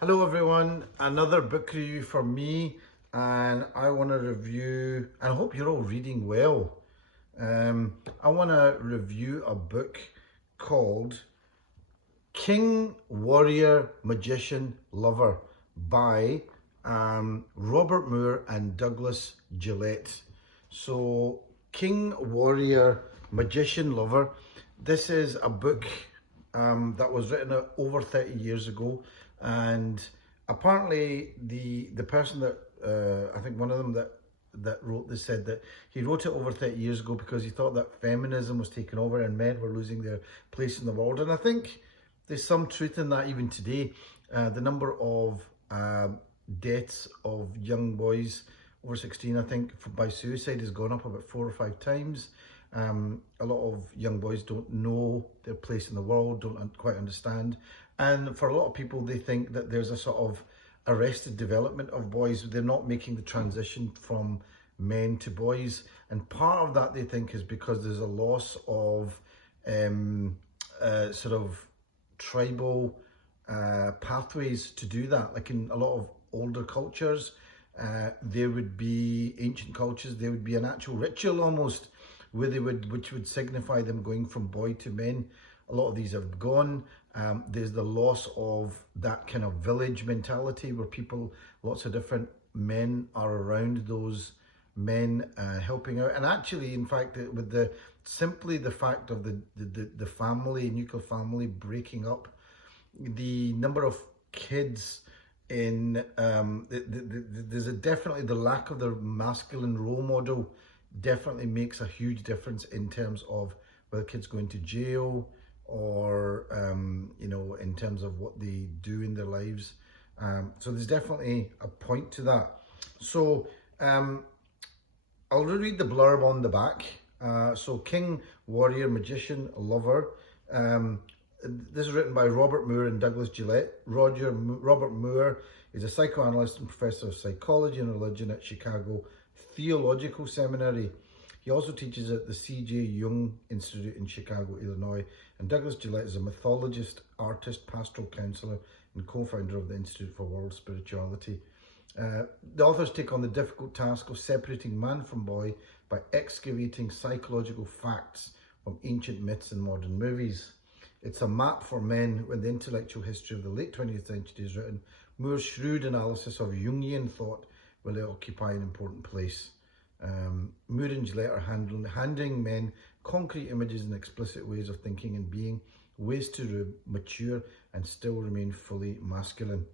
Hello everyone, another book review for me, and I want to review, and I hope you're all reading well. I want to review a book called King, Warrior, Magician, Lover by Robert Moore and Douglas Gillette. So King, Warrior, Magician, Lover. This is a book that was written over 30 years ago, and apparently the person that I think one of them that wrote this said that he wrote it over 30 years ago because he thought that feminism was taking over and men were losing their place in the world. And I think there's some truth in that even today. The number of deaths of young boys over 16, I think, by suicide has gone up about 4 or 5 times. A lot of young boys don't know their place in the world, don't quite understand. And for a lot of people, they think that there's a sort of arrested development of boys. They're not making the transition from men to boys. And part of that, they think, is because there's a loss of sort of tribal pathways to do that. Like in a lot of older cultures, there would be ancient cultures, there would be an actual ritual almost where which would signify them going from boy to men. A lot of these have gone. There's the loss of that kind of village mentality where people, lots of different men are around those men helping out. And actually, in fact, with simply the fact of the family, nuclear family breaking up, the number of kids in there's definitely the lack of the masculine role model definitely makes a huge difference in terms of whether kids go into jail or in terms of what they do in their lives. So there's definitely a point to that. So I'll read the blurb on the back. So King, Warrior, Magician, Lover. This is written by Robert Moore and Douglas Gillette. Robert Moore is a psychoanalyst and professor of psychology and religion at Chicago Theological Seminary. He also teaches at the C.J. Jung Institute in Chicago, Illinois. And Douglas Gillette is a mythologist, artist, pastoral counselor, and co-founder of the Institute for World Spirituality. The authors take on the difficult task of separating man from boy by excavating psychological facts from ancient myths and modern movies. It's a map for men when the intellectual history of the late 20th century is written. Moore's shrewd analysis of Jungian thought will occupy an important place. Moore and Gillette are handing men concrete images and explicit ways of thinking and being, ways to mature and still remain fully masculine.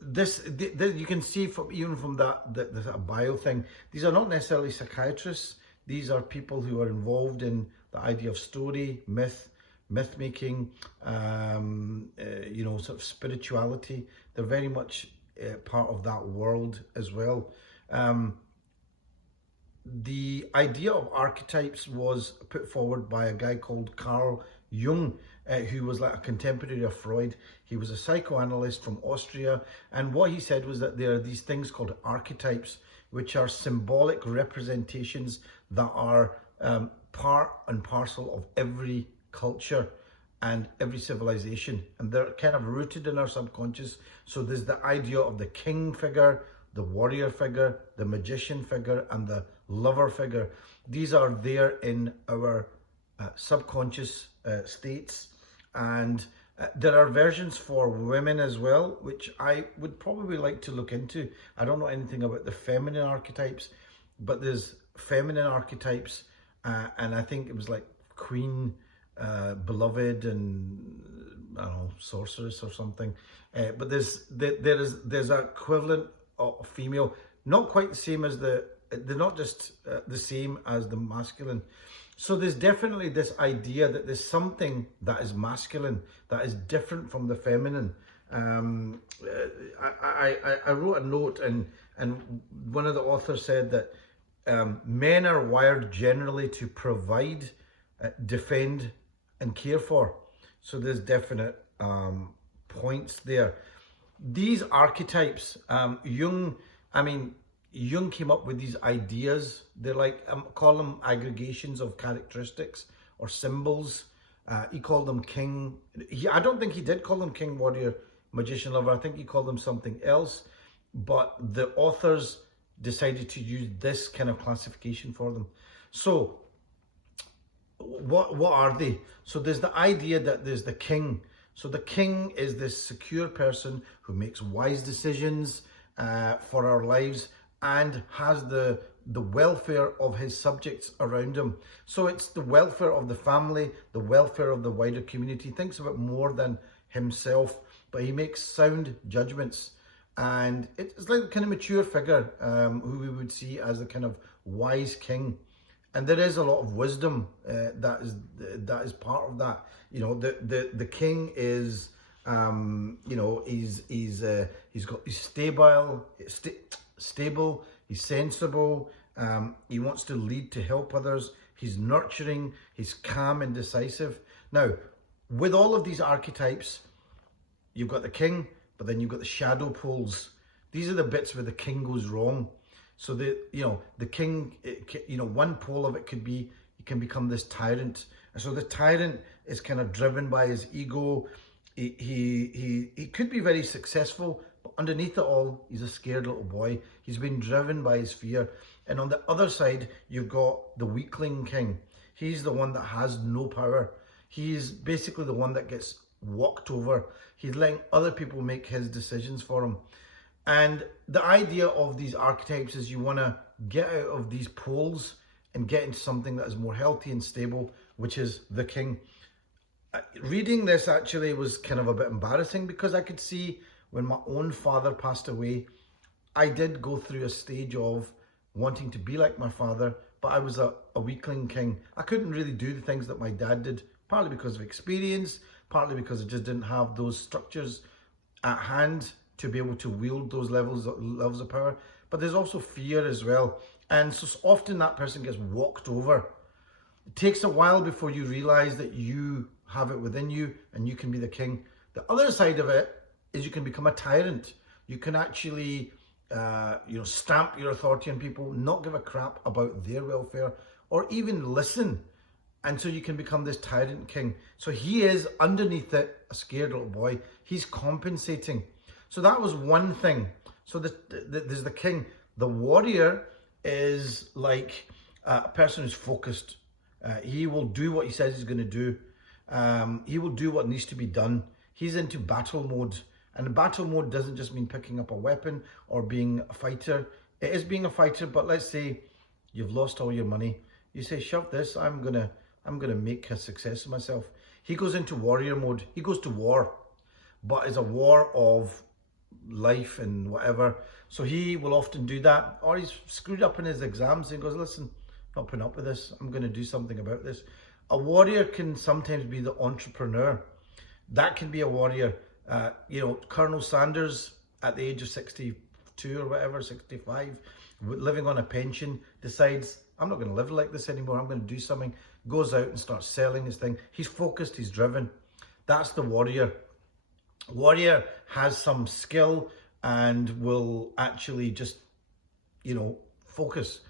This you can see even from that bio thing, these are not necessarily psychiatrists. These are people who are involved in the idea of story, myth making, sort of spirituality. They're very much part of that world as well. The idea of archetypes was put forward by a guy called Carl Jung, who was like a contemporary of Freud. He was a psychoanalyst from Austria, and what he said was that there are these things called archetypes, which are symbolic representations that are part and parcel of every culture and every civilization, and they're kind of rooted in our subconscious. So there's the idea of the king figure, the warrior figure, the magician figure, and the lover figure. These are there in our subconscious states, and there are versions for women as well, which I would probably like to look into. I don't know anything about the feminine archetypes, but there's feminine archetypes, and I think it was like queen, beloved, and I don't know, sorceress or something. But there's an equivalent of female, not quite the same as they're not just the same as the masculine. So there's definitely this idea that there's something that is masculine that is different from the feminine. I wrote a note, and one of the authors said that men are wired generally to provide, defend, and care for. So there's definite points there. These archetypes, Jung came up with these ideas. They're like, call them aggregations of characteristics or symbols. He called them king. I don't think he did call them king, warrior, magician, lover. I think he called them something else. But the authors decided to use this kind of classification for them. So what are they? So there's the idea that there's the king. So the king is this secure person who makes wise decisions for our lives and has the welfare of his subjects around him. So it's the welfare of the family, the welfare of the wider community. He thinks of it more than himself, but he makes sound judgments. And it's like a kind of mature figure who we would see as the kind of wise king. And there is a lot of wisdom that is part of that. You know, the king is, you know, he's stable. He's sensible. He wants to lead to help others. He's nurturing. He's calm and decisive. Now, with all of these archetypes, you've got the king, but then you've got the shadow poles. These are the bits where the king goes wrong. So the king, you know, one pole of it could be, he can become this tyrant. And so the tyrant is kind of driven by his ego. He could be very successful, but underneath it all, he's a scared little boy. He's been driven by his fear. And on the other side, you've got the weakling king. He's the one that has no power. He's basically the one that gets walked over. He's letting other people make his decisions for him. And the idea of these archetypes is you want to get out of these poles and get into something that is more healthy and stable, which is the king. Reading this actually was kind of a bit embarrassing because I could see when my own father passed away, I did go through a stage of wanting to be like my father, but I was a weakling king. I couldn't really do the things that my dad did, partly because of experience, partly because I just didn't have those structures at hand to be able to wield those levels of power. But there's also fear as well. And so often that person gets walked over. It takes a while before you realize that you have it within you and you can be the king. The other side of it is you can become a tyrant. You can actually, stamp your authority on people, not give a crap about their welfare or even listen. And so you can become this tyrant king. So he is underneath it, a scared little boy. He's compensating. So that was one thing. So there's the king. The warrior is like a person who's focused. He will do what he says he's going to do. He will do what needs to be done. He's into battle mode. And battle mode doesn't just mean picking up a weapon or being a fighter. It is being a fighter, but let's say you've lost all your money. You say, shove this, I'm gonna make a success of myself. He goes into warrior mode. He goes to war, but it's a war of life and whatever. So he will often do that, or he's screwed up in his exams and goes, listen, not putting up with this. I'm going to do something about this. A warrior can sometimes be the entrepreneur. That can be a warrior. Colonel Sanders at the age of 62 or whatever, 65, living on a pension, decides, I'm not going to live like this anymore. I'm going to do something. Goes out and starts selling his thing. He's focused. He's driven. That's the warrior. Warrior has some skill and will actually just, focus.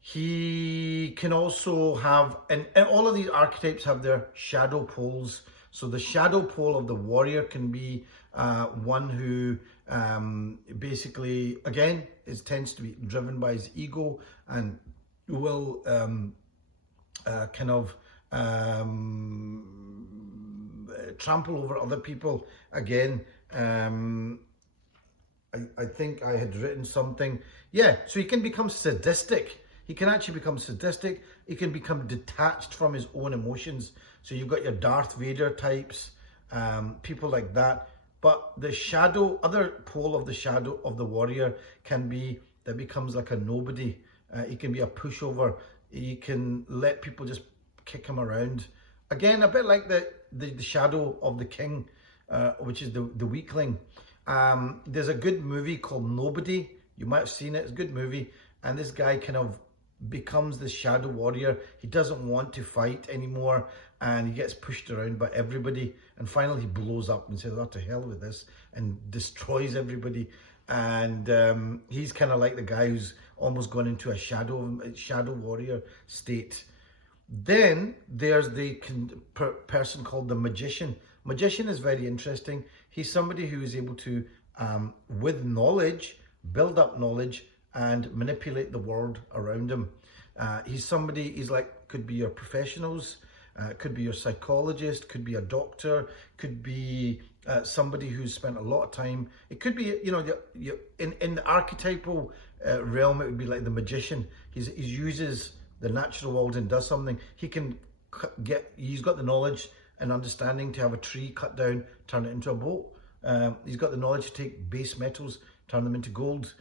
He can also have, and all of these archetypes have their shadow poles. So the shadow pole of the warrior can be one who basically, again, tends to be driven by his ego and will trample over other people. Again, I think I had written something. Yeah, so he can become sadistic. He can actually become sadistic. He can become detached from his own emotions. So you've got your Darth Vader types, people like that. But the other pole of the shadow of the warrior can be that becomes like a nobody. He can be a pushover. He can let people just kick him around. Again, a bit like the shadow of the king, which is the weakling. There's a good movie called Nobody. You might have seen it. It's a good movie. And this guy kind of becomes the shadow warrior. He doesn't want to fight anymore. And he gets pushed around by everybody. And finally he blows up and says, oh, to hell with this. And destroys everybody. And he's kind of like the guy who's almost gone into a shadow warrior state. Then there's the person called the magician. Magician is very interesting. He's somebody who is able to, with knowledge, build up knowledge and manipulate the world around him. He's like, could be your professionals, could be your psychologist, could be a doctor, could be somebody who's spent a lot of time. It could be, in the archetypal realm, it would be like the magician. He uses the natural world and does something. He's got the knowledge and understanding to have a tree cut down, turn it into a boat. He's got the knowledge to take base metals, turn them into gold.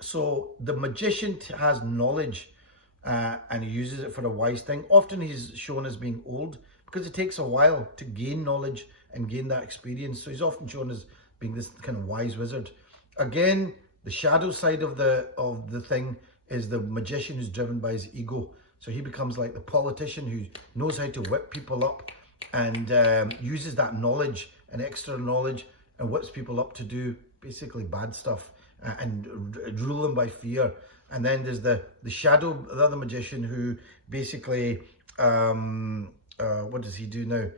So the magician has knowledge, and he uses it for a wise thing. Often he's shown as being old because it takes a while to gain knowledge and gain that experience. So he's often shown as being this kind of wise wizard. Again, the shadow side of the thing is the magician who's driven by his ego. So he becomes like the politician who knows how to whip people up and uses that knowledge and extra knowledge and whips people up to do basically bad stuff and rule them by fear. And then there's the shadow, the other magician who basically, what does he do now?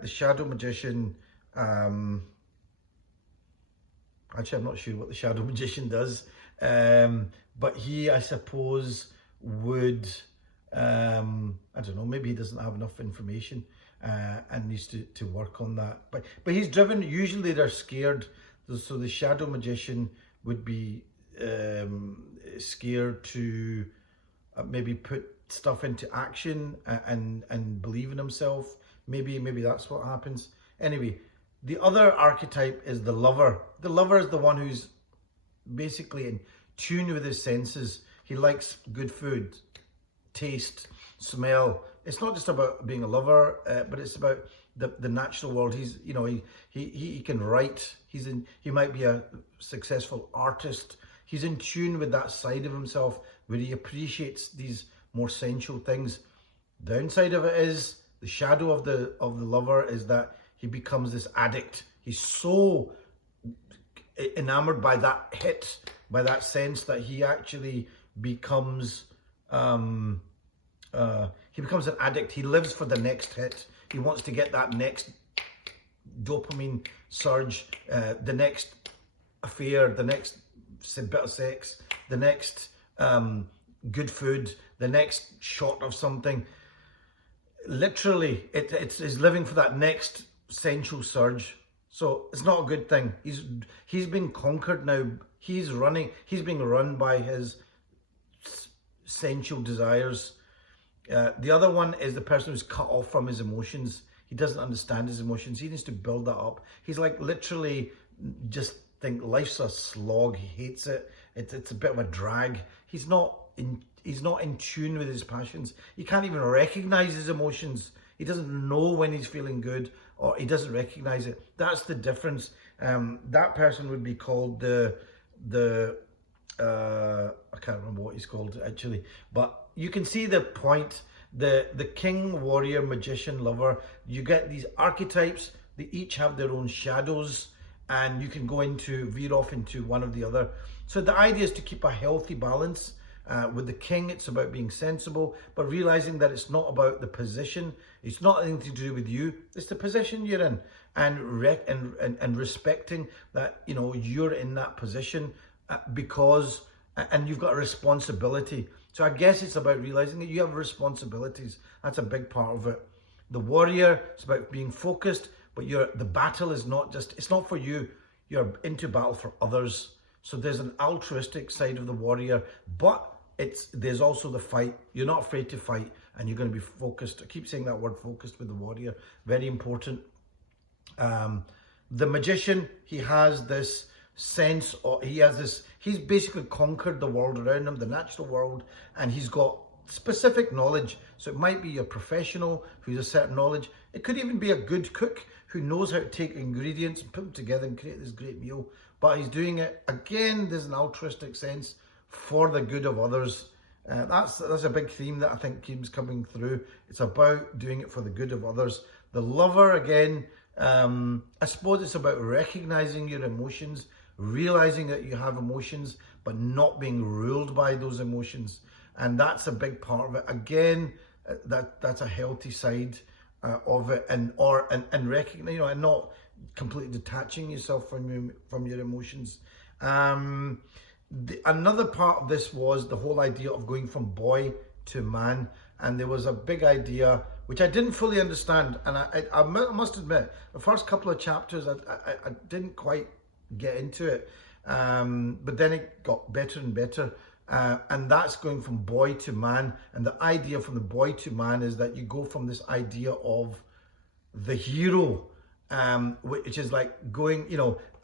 The shadow magician, actually I'm not sure what the shadow magician does, but he, I suppose, would, I don't know, maybe he doesn't have enough information and needs to work on that. But he's driven, usually they're scared. So the shadow magician would be scared to maybe put stuff into action and believe in himself. Maybe that's what happens. Anyway, the other archetype is the lover. The lover is the one who's basically in tune with his senses. He likes good food, taste, smell. It's not just about being a lover, but it's about the natural world. He can write. He might be a successful artist. He's in tune with that side of himself where he appreciates these more sensual things. Downside of it is the shadow of the lover is that he becomes this addict. He's so enamored by that hit, by that sense, that he actually becomes an addict. He lives for the next hit. He wants to get that next dopamine surge, the next affair, the next bit of sex, the next good food, the next shot of something. Literally, it's living for that next sensual surge. So it's not a good thing. He's been conquered now. He's being run by his sensual desires. The other one is the person who's cut off from his emotions. He doesn't understand his emotions. He needs to build that up. He's like literally just think life's a slog. He hates it. It's a bit of a drag. He's not in tune with his passions. He can't even recognize his emotions. He doesn't know when he's feeling good, or he doesn't recognize it. That's the difference. That person would be called the I can't remember what he's called actually, but you can see the point. The king, warrior, magician, lover, you get these archetypes. They each have their own shadows, and you can veer off into one or the other. So the idea is to keep a healthy balance. With the king, it's about being sensible, but realizing that it's not about the position. It's not anything to do with you. It's the position you're in, and respecting that you're in that position because you've got a responsibility. So I guess it's about realizing that you have responsibilities. That's a big part of it. The warrior, it's about being focused, but the battle is it's not for you. You're into battle for others. So there's an altruistic side of the warrior, but there's also the fight. You're not afraid to fight, and you're going to be focused. I keep saying that word, focused, with the warrior. Very important. The magician, he has this sense, he's basically conquered the world around him, the natural world, and he's got specific knowledge. So it might be a professional who's a certain knowledge. It could even be a good cook who knows how to take ingredients and put them together and create this great meal. But he's doing it, again, there's an altruistic sense, for the good of others. That's a big theme that I think keeps coming through. It's about doing it for the good of others. The lover, again, I suppose it's about recognizing your emotions, realizing that you have emotions, but not being ruled by those emotions. And that's a big part of it. Again, That's a healthy side of it, and recognize, and not completely detaching yourself from your emotions. Another part of this was the whole idea of going from boy to man, and there was a big idea which I didn't fully understand, and I must admit the first couple of chapters I didn't quite get into it, but then it got better and better, and that's going from boy to man. And the idea from the boy to man is that you go from this idea of the hero, which is like going,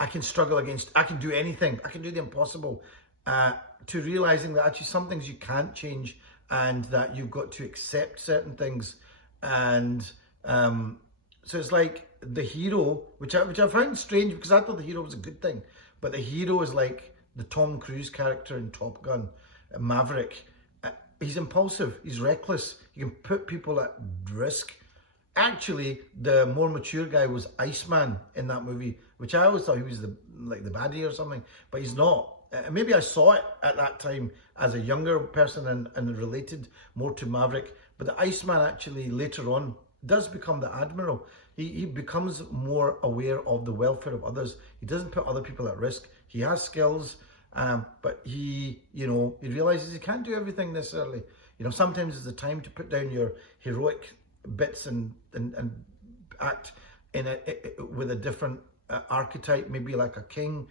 I can struggle against, I can do anything, I can do the impossible, to realizing that actually some things you can't change, and that you've got to accept certain things. And so it's like the hero, which I found strange, because I thought the hero was a good thing, but the hero is like the Tom Cruise character in Top Gun, Maverick. He's impulsive, he's reckless, he can put people at risk. Actually, the more mature guy was Iceman in that movie, which I always thought he was the baddie or something, but he's not. Maybe I saw it at that time as a younger person and related more to Maverick. But the Iceman actually later on does become the Admiral. He becomes more aware of the welfare of others. He doesn't put other people at risk. He has skills, but he realizes he can't do everything necessarily. Sometimes it's the time to put down your heroic bits and act with a different archetype, maybe like a king,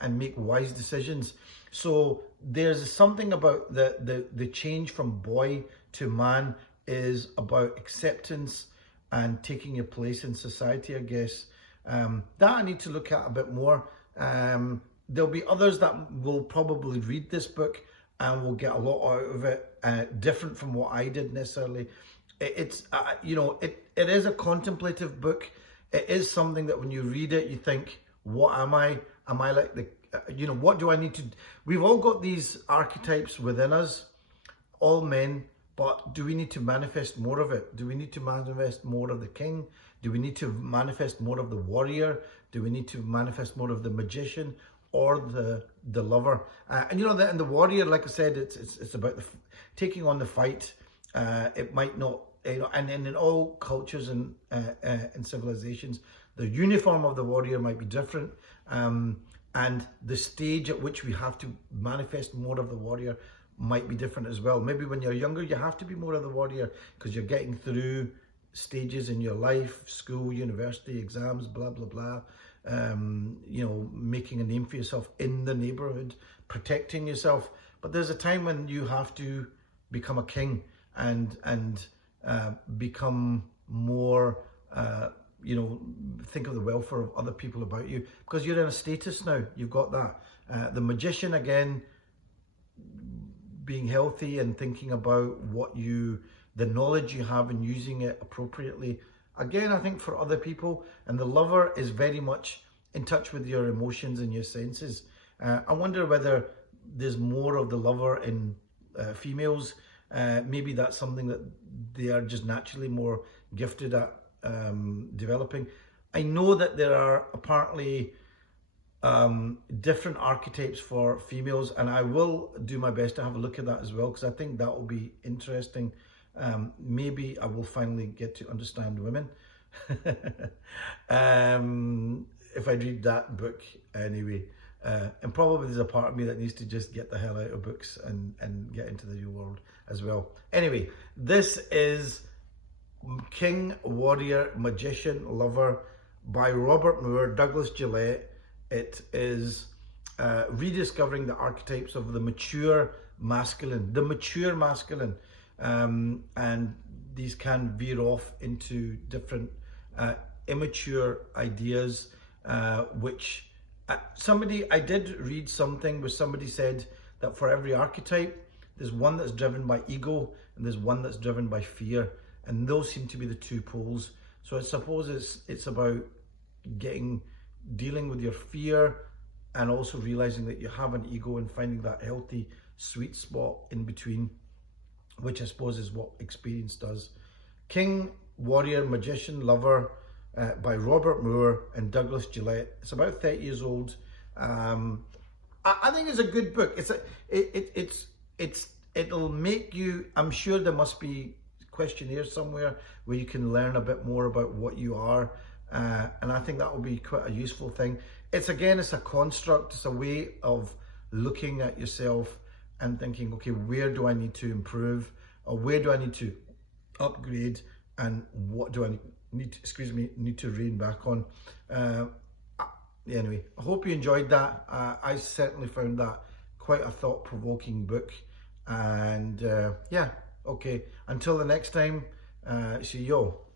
and make wise decisions. So there's something about the change from boy to man is about acceptance and taking your place in society, I guess. That I need to look at a bit more. There'll be others that will probably read this book and will get a lot out of it, different from what I did necessarily. It is a contemplative book. It is something that when you read it, you think, what am I? Am I like what do I need to... We've all got these archetypes within us, all men, but do we need to manifest more of it? Do we need to manifest more of the king? Do we need to manifest more of the warrior? Do we need to manifest more of the magician or the lover? And the warrior, like I said, it's about taking on the fight. It might not, and in all cultures and civilizations, the uniform of the warrior might be different, and the stage at which we have to manifest more of the warrior might be different as well. Maybe when you're younger, you have to be more of the warrior because you're getting through stages in your life, school, university, exams, blah, blah, blah. Making a name for yourself in the neighborhood, protecting yourself. But there's a time when you have to become a king and become more, think of the welfare of other people about you, because you're in a status now. You've got that. The magician, again, being healthy and thinking about the knowledge you have and using it appropriately. Again, I think for other people. And the lover is very much in touch with your emotions and your senses. I wonder whether there's more of the lover in females. Maybe that's something that they are just naturally more gifted at developing. I know that there are apparently different archetypes for females, and I will do my best to have a look at that as well, because I think that will be interesting. Maybe I will finally get to understand women if I read that book anyway. And probably there's a part of me that needs to just get the hell out of books and get into the real world as well. Anyway, this is King, Warrior, Magician, Lover by Robert Moore, Douglas Gillette. It is rediscovering the archetypes of the mature masculine. And these can veer off into different immature ideas, which I did read something where somebody said that for every archetype, there's one that's driven by ego and there's one that's driven by fear. And those seem to be the two poles. So I suppose it's about dealing with your fear and also realizing that you have an ego and finding that healthy sweet spot in between, which I suppose is what experience does. King, Warrior, Magician, Lover by Robert Moore and Douglas Gillette. It's about 30 years old. I think it's a good book. It'll make you, I'm sure there must be questionnaire somewhere where you can learn a bit more about what you are. And I think that will be quite a useful thing. It's a construct, it's a way of looking at yourself and thinking, okay, where do I need to improve, or where do I need to upgrade, and what do I need to rein back on. Anyway, I hope you enjoyed that. I certainly found that quite a thought-provoking book, and yeah, okay, until the next time, see you all.